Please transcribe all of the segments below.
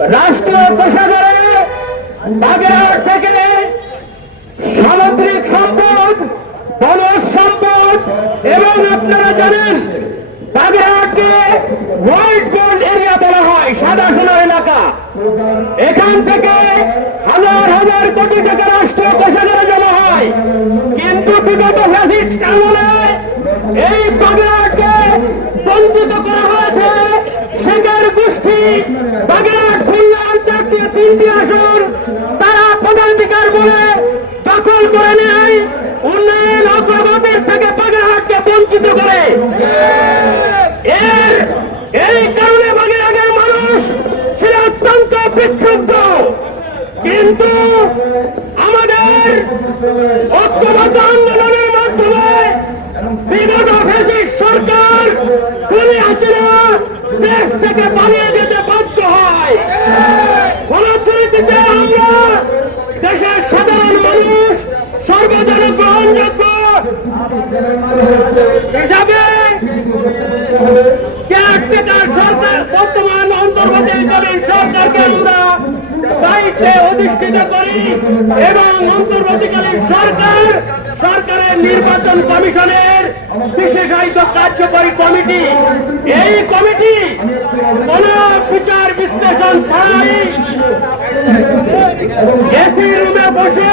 কোষাগারে বাগেরহাট থেকে সামুদ্রিক সম্পদ, বনজ সম্পদ এবং আপনারা জানেন বাগেরহাটকে হোয়াইট গোল্ড এরিয়া বলা হয়, সাদা সোনার এলাকা। এখান থেকে হাজার হাজার কোটি টাকা রাষ্ট্র কোষাগারে জমা হয়। কিন্তু বিগত ফ্যাসিস্ট আমলে এই বাগেরহাটকে বঞ্চিত করা হয়েছে শেখের বাগেরহাট খুলনা আন্তর্জাতিক তিনটি আসন। তারা পদাধিকার বলে দখল করে নেয়। উন্নয়ন অগ্রগতির থেকে বাগেরহাটকে বঞ্চিত করে। এর এই কারণে বাগেরহাটের মানুষ ছিল অত্যন্ত বিক্ষুব্ধ। কিন্তু আমাদের ঐক্যবদ্ধ আন্দোলনের মাধ্যমে বিগত সরকার খুলে হাসিনা দেশ থেকে পালিয়ে ফলশ্রুতিতে আমরা সরকার বর্তমান দায়িত্বে অধিষ্ঠিত করি এবং অন্তর্বর্তীকালীন সরকার সরকারের নির্বাচন কমিশনের বিশেষায়িত কার্যকরী কমিটি কমিটি কোন বিচার বিশ্লেষণ ছাড়াই এসি রুমে বসে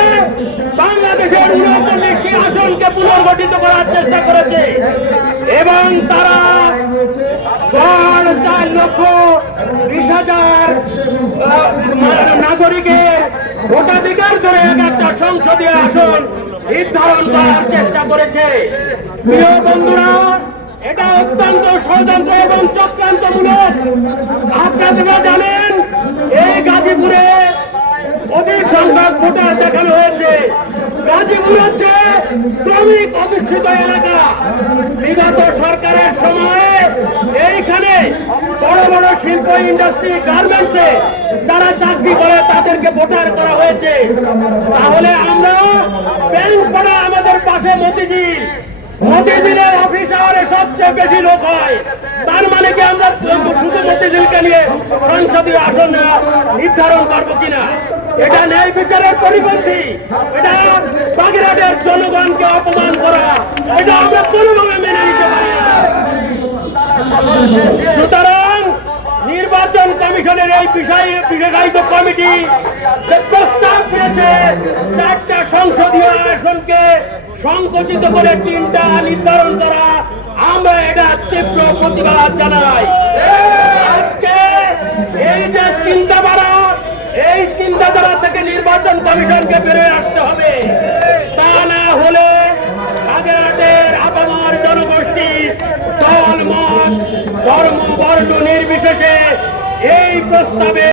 বাংলাদেশের উনপল্লিশটি আসনকে পুনর্গঠিত করার চেষ্টা করেছে। এবং তারা গড় চার লক্ষ বিশ হাজার নাগরিকের ভোটাধিকার ধরে এক একটা সংসদীয় আসন নির্ধারণ করার চেষ্টা করেছে। প্রিয় বন্ধুরা এটা অত্যন্ত ষড়যন্ত্র এবং চক্রান্তমূলক আপনারা জানেন, এই গাজীপুরে অধিক সংখ্যক ভোটার দেখানো হয়েছে। গাজীপুর হচ্ছে শ্রমিক অধিষ্ঠিত এলাকা। বিগত সরকারের সময়ে এইখানে বড় বড় শিল্প ইন্ডাস্ট্রি গার্মেন্টসে যারা চাকরি করে তাদেরকে ভোটার করা হয়েছে। তাহলে আমরা ব্যাংক পড়া আমাদের পাশে মতিঝিল মতিঝিলের অফিস আওয়ারে সবচেয়ে বেশি লোক হয়। তার মানে কি আমরা শুধু মতিঝিলকে নিয়ে সংসদীয় আসন নির্ধারণ করব কিনা? এটা ন্যায় বিচারের পরিপন্থী। এটা বাগেরহাটের জনগণকে অপমান করা। এটা আমরা কোনোভাবে মেনে নিতে পারি সুতরাং নির্বাচন কমিশনের এই বিষয়ে বিশেষায়িত কমিটি যে প্রস্তাব দিয়েছে, চারটা সংসদীয় আসনকে সংকুচিত করে তিনটা নির্ধারণ করা। আমরা এটা তীব্র প্রতিবাদ জানাই। আজকে এই যে চিন্তাধারা, এই চিন্তাধারা থেকে নির্বাচন কমিশনকে বেরোয় আসতে হবে। তা না হলে বাগেরহাটের আপামার জনগোষ্ঠী দল মত ধর্ম বর্ণ নির্বিশেষে এই প্রস্তাবে